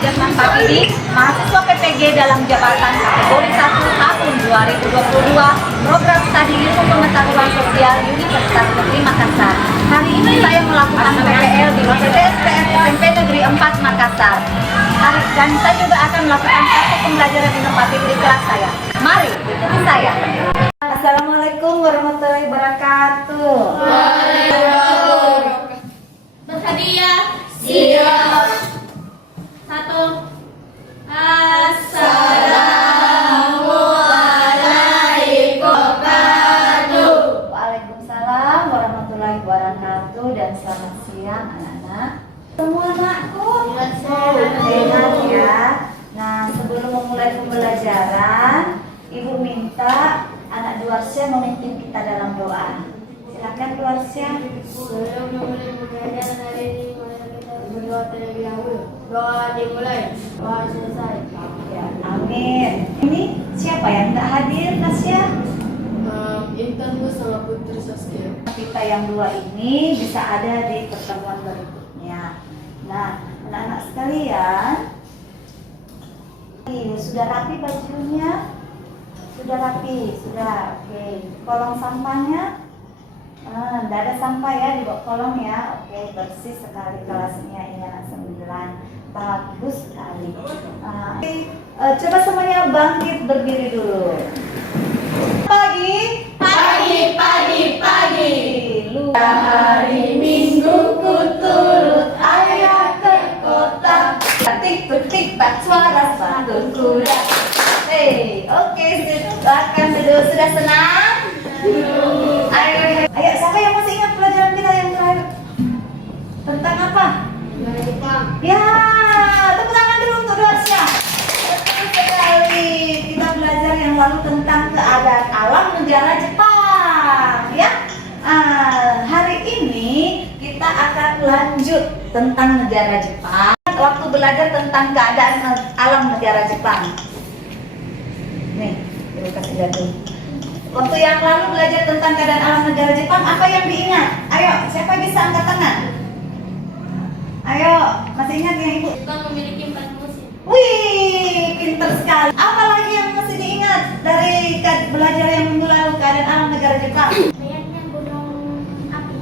Sudirman Patidi, mahasiswa PPG dalam jabatan kategori 1 tahun 2022, program studi ilmu pengetahuan sosial Universitas Negeri Makassar. Hari ini saya melakukan PPL di SPM SMP Negeri 4 Makassar. Dan saya juga akan melakukan satu pembelajaran inovatif di kelas saya. Mari ikuti saya. Assalamualaikum warahmatullahi wabarakatuh. Berhadiah. Siap. Satu. Assalamualaikum. Waalaikumsalam warahmatullahi wabarakatuh dan selamat siang anak-anak. Semua anakku sehat ya. Nah, sebelum memulai pembelajaran, Ibu minta anak Duarsya memimpin kita dalam doa. Silakan Duarsya. Sebelum memulai pembelajaran hari ini, kita berdoa terlebih dahulu. Doa dimulai, doa selesai. Ya, amin. Ini siapa yang tidak hadir, Nasya? Intan sama Putri Saskia. Kita yang dua ini bisa ada di pertemuan berikutnya. Nah, anak-anak sekalian, sudah rapi bajunya? Sudah rapi, sudah. Oke. Kolong sampahnya? Tidak ada sampah ya di bawah kolong ya. Oke, bersih sekali kelasnya ini anak 9. Bagus sekali. Coba semuanya bangkit berdiri dulu. Pagi. Hari Minggu ku turut ayah ke kota. Petik bak suara sepatu kuda. Oke, silakan duduk. Sudah senang? Ayo, siapa yang masih ingat pelajaran kita yang terakhir? Tentang apa? Negara Jepang. Ya, tepuk tangan dulu untuk Duarsya. Betul sekali. Kita belajar yang lalu tentang keadaan alam negara Jepang. Ya, hari ini kita akan lanjut tentang negara Jepang. Waktu belajar tentang keadaan alam negara Jepang. Nih, kita kasih jatuh. Waktu yang lalu belajar tentang keadaan alam negara Jepang, apa yang diingat? Ayo, siapa bisa angkat tangan? Ayo, masih ingat ya Ibu? Jepang memiliki 4 musim. Wih, pinter sekali. Apa lagi yang masih diingat dari belajar yang minggu lalu keadaan alam negara Jepang? Banyaknya gunung api.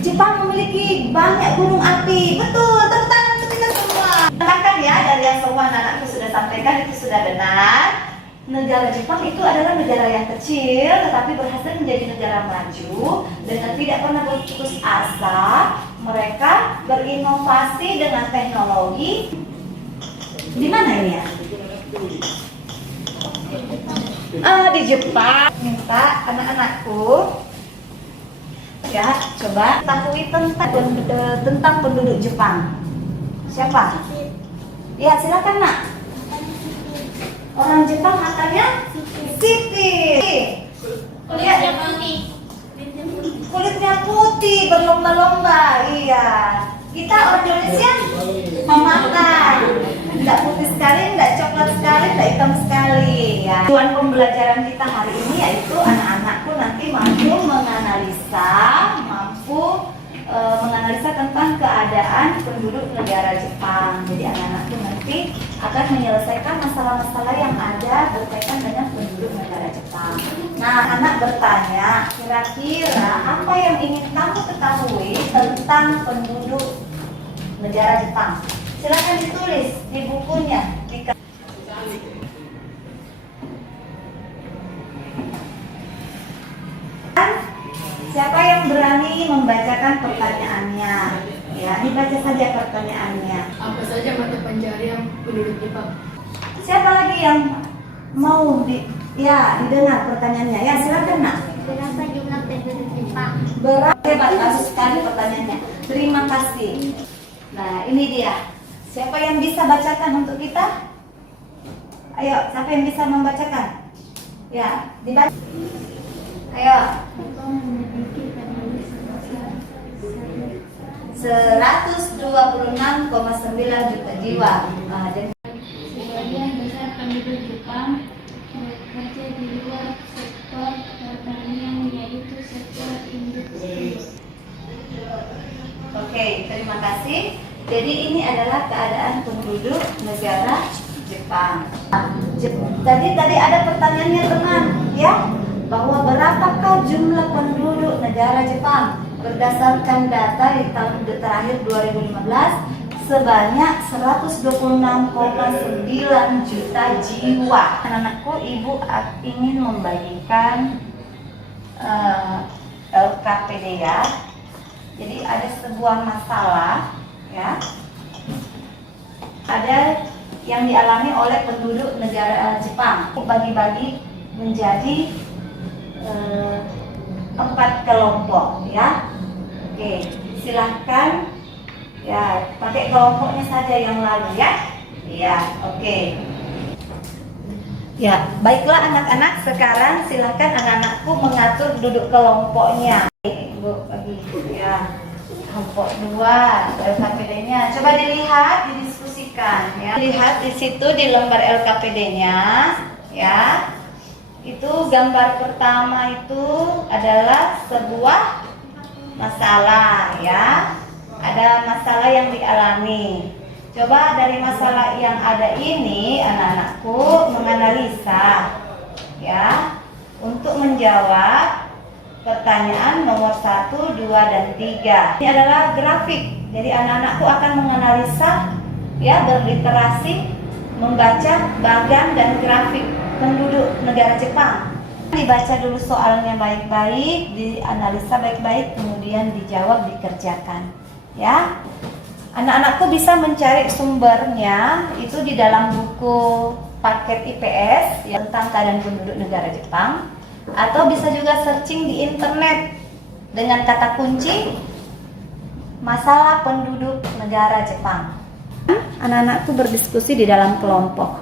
Jepang memiliki banyak gunung api. Betul, tepuk tangan untuk kita semua. Katakan ya, dari yang semua anak-anakku sudah sampaikan itu sudah benar. Negara Jepang itu adalah negara yang kecil tetapi berhasil menjadi negara maju dengan tidak pernah berputus asa. Mereka berinovasi dengan teknologi. Di mana ini ya? Di Jepang. Minta anak-anakku ya, coba ketahui tentang penduduk Jepang. Siapa? Ya, silakan Nak. Orang Jepang matanya sipit. Kulitnya putih. Kulitnya putih, berlomba-lomba. Iya. Kita orang Indonesia memakan. Tidak putih sekali, tidak coklat sekali, tidak hitam sekali. Ya. Tujuan pembelajaran kita hari ini yaitu anak-anakku nanti mampu menganalisa tentang keadaan penduduk negara Jepang. Jadi anak-anakku nanti akan menyelesaikan masalah-masalah yang ada berkaitan dengan penduduk negara Jepang. Nah, anak bertanya, kira-kira apa yang ingin kamu ketahui tentang penduduk negara Jepang? Silakan ditulis di bukunya. Siapa yang berani membacakan pertanyaannya? Ya, dibaca saja pertanyaannya. Apa saja mata pencarian penduduk Jepang? Siapa lagi yang mau didengar pertanyaannya? Ya, silakan Nak. Berapa jumlah penduduk Jepang? Hebat, bagus sekali pertanyaannya. Terima kasih. Nah, ini dia. Siapa yang bisa bacakan untuk kita? Ayo, siapa yang bisa membacakan? Ya, dibaca. Ayo. 126,9 juta jiwa. Sebagian besar penduduk Jepang bekerja di luar sektor pertanian, yaitu sektor industri. Oke, terima kasih. Jadi ini adalah keadaan penduduk negara Jepang. Tadi ada pertanyaannya teman, ya, bahwa berapakah jumlah penduduk negara Jepang? Berdasarkan data di tahun terakhir 2015 sebanyak 126,9 juta jiwa. Anak-anakku, ibu ingin membagikan LKPD ya. Jadi ada sebuah masalah ya, ada yang dialami oleh penduduk negara Jepang. Bagi-bagi menjadi 4 kelompok ya. Oke, silahkan ya pakai kelompoknya saja yang lalu ya. Iya, oke. Ya, baiklah anak-anak, sekarang silahkan anak-anakku mengatur duduk kelompoknya. Ibu bagi ya. Kelompok 2 LKPD-nya. Coba dilihat, didiskusikan ya. Lihat di situ di lembar LKPD-nya ya. Itu gambar pertama itu adalah sebuah masalah ya. Ada masalah yang dialami. Coba dari masalah yang ada ini anak-anakku menganalisa ya untuk menjawab pertanyaan nomor 1, 2, dan 3. Ini adalah grafik. Jadi anak-anakku akan menganalisa ya, berliterasi, membaca bagan dan grafik penduduk negara Jepang. Dibaca dulu soalnya baik-baik, dianalisa baik-baik, kemudian dijawab, dikerjakan. Ya. Anak-anakku bisa mencari sumbernya itu di dalam buku paket IPS ya, tentang keadaan penduduk negara Jepang. Atau bisa juga searching di internet dengan kata kunci masalah penduduk negara Jepang. Anak-anakku berdiskusi di dalam kelompok.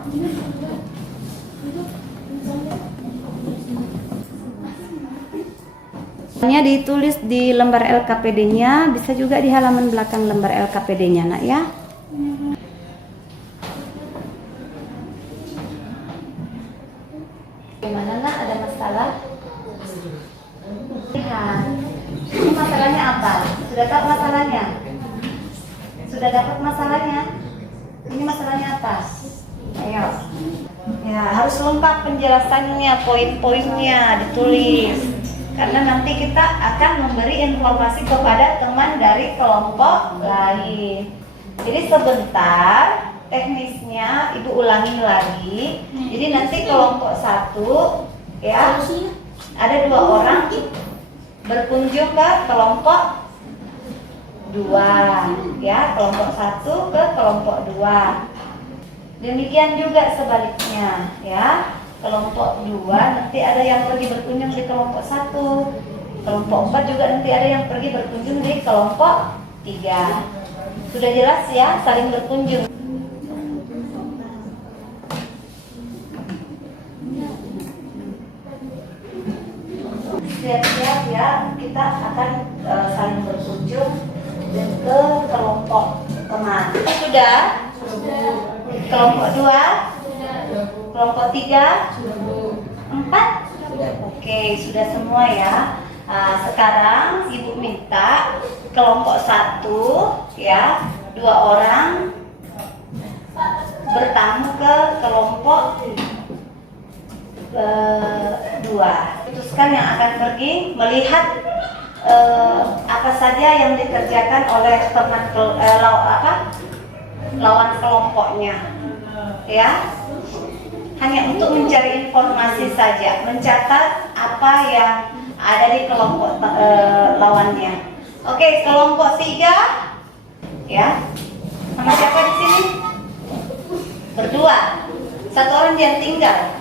Hanya ditulis di lembar LKPD-nya, bisa juga di halaman belakang lembar LKPD-nya, nak ya. Gimana nak, ada masalah? Lihat, ini masalahnya apa? Sudah tahu masalahnya? Sudah dapat masalahnya? Ini masalahnya apa? Ayo. Ya, harus lengkap penjelasannya, poin-poinnya ditulis. Karena nanti kita akan memberi informasi kepada teman dari kelompok lain. Jadi sebentar, teknisnya ibu ulangin lagi. Jadi nanti kelompok 1 ya, ada 2 orang berkunjung ke kelompok 2 ya, kelompok 1 ke kelompok 2. Demikian juga sebaliknya ya, kelompok 2 nanti ada yang pergi berkunjung di kelompok 1, kelompok 4 juga nanti ada yang pergi berkunjung di kelompok 3. Sudah jelas ya, saling berkunjung. Siap-siap ya, kita akan saling berkunjung dan ke kelompok teman. Sudah? Kelompok 2? Kelompok 3? 4? Oke, sudah semua ya. Sekarang ibu minta kelompok 1 ya, 2 orang bertamu ke kelompok 2. Putuskan yang akan pergi melihat apa saja yang dikerjakan oleh teman lawan kelompoknya ya. Hanya untuk mencari informasi saja, mencatat apa yang ada di kelompok lawannya. Oke, kelompok 3 ya. Sama siapa di sini? Berdua. 1 orang yang tinggal.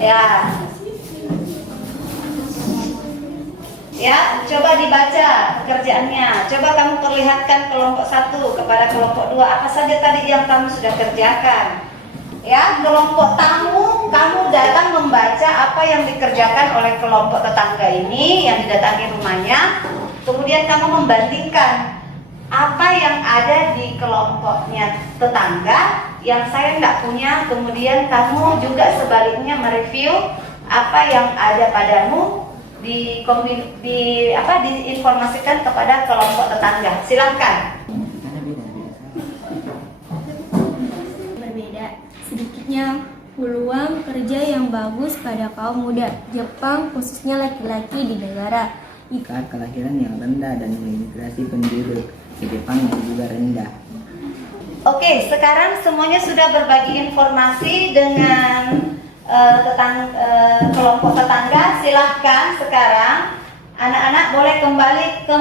Ya. Ya, coba dibaca pekerjaannya. Coba kamu perlihatkan kelompok 1 kepada kelompok 2 apa saja tadi yang kamu sudah kerjakan. Ya, kelompok tamu, kamu datang membaca apa yang dikerjakan oleh kelompok tetangga ini yang didatangi rumahnya. Kemudian kamu membandingkan apa yang ada di kelompoknya tetangga yang saya tidak punya. Kemudian kamu juga sebaliknya mereview apa yang ada padamu diinformasikan kepada kelompok tetangga. Silakan. Berbeda. Sedikitnya peluang kerja yang bagus pada kaum muda Jepang, khususnya laki-laki di negara. Tingkat kelahiran yang rendah dan migrasi penduduk ke Jepang yang juga rendah. Oke, sekarang semuanya sudah berbagi informasi dengan kelompok tetangga. Silahkan sekarang anak-anak boleh kembali ke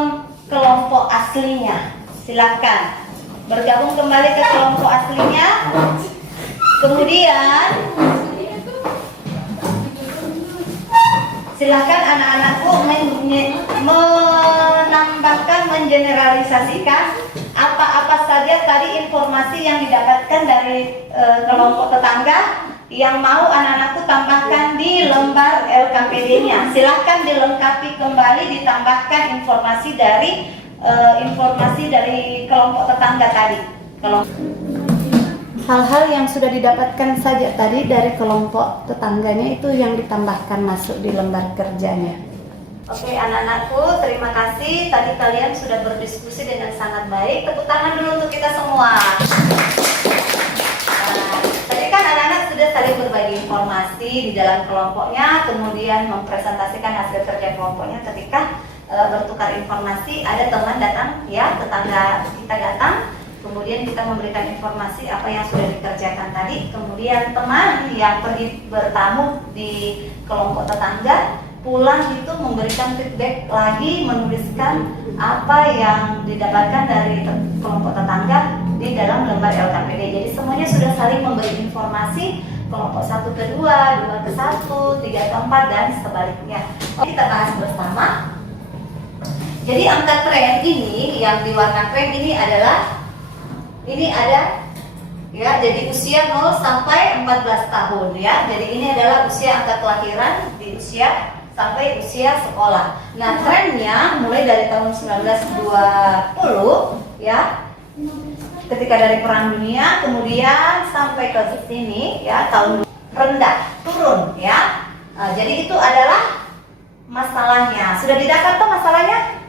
kelompok aslinya. Silahkan bergabung kembali ke kelompok aslinya. Kemudian silahkan anak-anakku menambahkan, mengeneralisasikan apa-apa saja tadi informasi yang didapatkan dari kelompok tetangga yang mau anak-anakku tambahkan di lembar LKPD-nya. Silahkan dilengkapi kembali, ditambahkan informasi dari kelompok tetangga tadi. Hal-hal yang sudah didapatkan saja tadi dari kelompok tetangganya itu yang ditambahkan masuk di lembar kerjanya. Oke anak-anakku, terima kasih. Tadi kalian sudah berdiskusi dengan sangat baik. Tepuk tangan dulu untuk kita semua. Nah, tadi kan anak-anak sudah saling berbagi informasi di dalam kelompoknya, kemudian mempresentasikan hasil kerja kelompoknya. Ketika bertukar informasi, ada teman datang, ya tetangga kita datang. Kemudian kita memberikan informasi apa yang sudah dikerjakan tadi. Kemudian teman yang pergi bertamu di kelompok tetangga pulang itu memberikan feedback lagi, menuliskan apa yang didapatkan dari kelompok tetangga di dalam lembar LKPD. Jadi semuanya sudah saling memberi informasi, kelompok 1 ke 2, 2 ke 1, 3 ke 4 dan sebaliknya. Kita bahas bersama. Jadi angka tren ini yang di warna krem ini ada ya, jadi usia 0 sampai 14 tahun ya. Jadi ini adalah usia angka kelahiran di usia sampai usia sekolah. Nah, trennya mulai dari tahun 1920 ya. Ketika dari Perang Dunia kemudian sampai ke sini ya, tahun rendah, turun ya. Nah, jadi itu adalah masalahnya. Sudah didapat tuh masalahnya?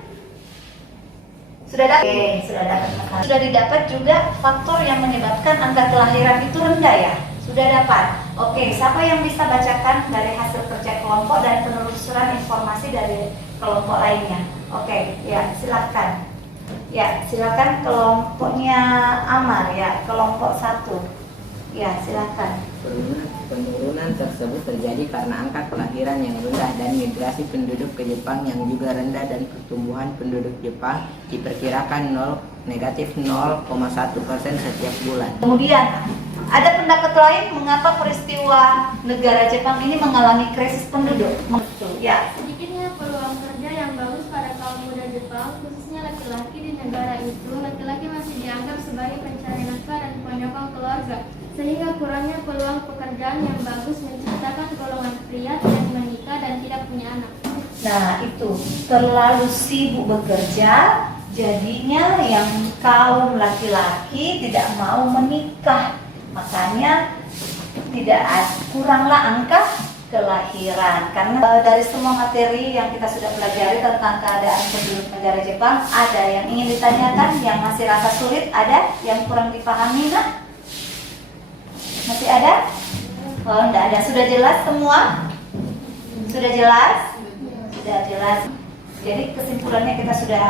Sudah dapat? Oke, sudah dapat masalah. Sudah didapat juga faktor yang menyebabkan angka kelahiran itu rendah ya? Sudah dapat. Oke, siapa yang bisa bacakan dari hasil kerja kelompok dan penelusuran informasi dari kelompok lainnya? Oke, ya silakan. Ya, silakan kelompoknya Amar ya, kelompok 1. Ya, silakan. Penurunan tersebut terjadi karena angka kelahiran yang rendah dan migrasi penduduk ke Jepang yang juga rendah, dan pertumbuhan penduduk Jepang diperkirakan negatif 0,1% setiap bulan. Kemudian ada pendapat lain mengapa peristiwa negara Jepang ini mengalami krisis penduduk? Ya. Sedikitnya peluang kerja yang bagus pada kaum muda Jepang, khususnya laki-laki di negara itu. Laki-laki masih dianggap sebagai pencari nafkah dan penyokong keluarga, sehingga kurangnya peluang pekerjaan yang bagus menciptakan golongan pria yang menikah dan tidak punya anak. Nah itu, terlalu sibuk bekerja, jadinya yang kaum laki-laki tidak mau menikah, makanya kuranglah angka kelahiran. Karena dari semua materi yang kita sudah pelajari tentang keadaan penduduk negara Jepang, ada yang ingin ditanyakan, yang masih rasa sulit, ada yang kurang dipahami, nah? Masih ada? Oh, enggak ada. Sudah jelas semua? Sudah jelas? Sudah jelas. Jadi kesimpulannya kita sudah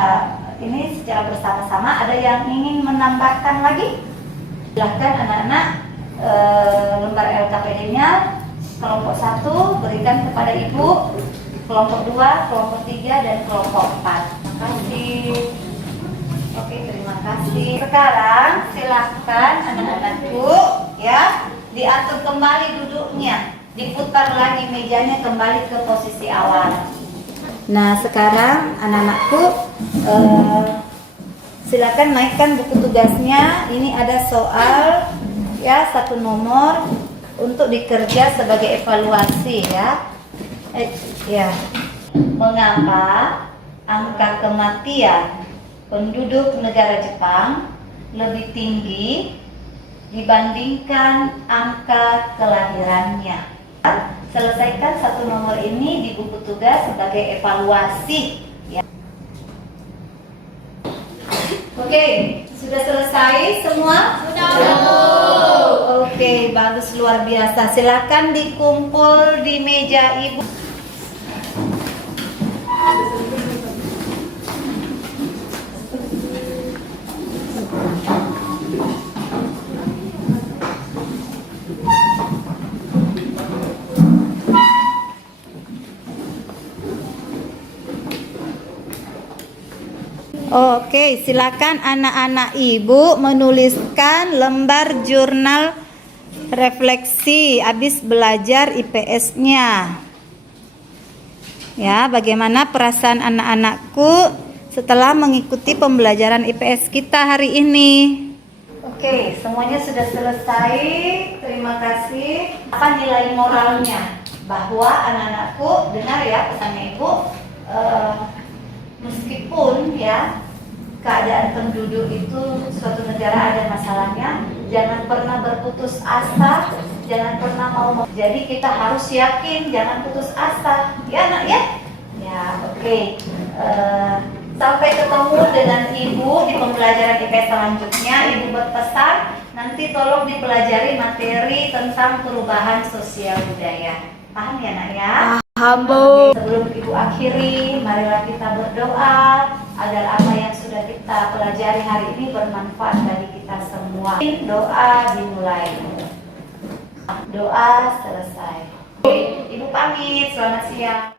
ini secara bersama-sama. Ada yang ingin menambahkan lagi? Silahkan anak-anak, lembar LKPD-nya kelompok 1 berikan kepada ibu, kelompok 2, kelompok 3, dan kelompok 4. Terima kasih. Oke, terima kasih. Sekarang silahkan anak-anakku ya, diatur kembali duduknya, diputar lagi mejanya kembali ke posisi awal. Nah sekarang anak-anakku silakan naikkan buku tugasnya. Ini ada soal ya, 1 nomor untuk dikerja sebagai evaluasi ya. Ya, mengapa angka kematian penduduk negara Jepang lebih tinggi dibandingkan angka kelahirannya? selesaikan satu nomor ini di buku tugas sebagai evaluasi. Ya. Oke, sudah selesai semua? Sudah. Oke, bagus, luar biasa. Silakan dikumpul di meja ibu. Oke, silakan anak-anak ibu menuliskan lembar jurnal refleksi habis belajar IPS-nya. Ya, bagaimana perasaan anak-anakku setelah mengikuti pembelajaran IPS kita hari ini? Oke, semuanya sudah selesai. Terima kasih. Apa nilai moralnya? Bahwa anak-anakku, dengar ya pesannya ibu, meskipun ya keadaan penduduk itu suatu negara ada masalahnya, jangan pernah berputus asa, jangan pernah mau. Jadi kita harus yakin, jangan putus asa, ya nak ya. Ya, oke. Sampai ketemu dengan ibu di pembelajaran IPS selanjutnya. Ibu berpesan nanti tolong dipelajari materi tentang perubahan sosial budaya. Paham ya nak ya? Paham, Bu. Sebelum ibu akhiri, marilah kita berdoa agar apa yang sudah kita pelajari hari ini bermanfaat bagi kita semua. Doa dimulai. Doa selesai. Ibu pamit, selamat siang.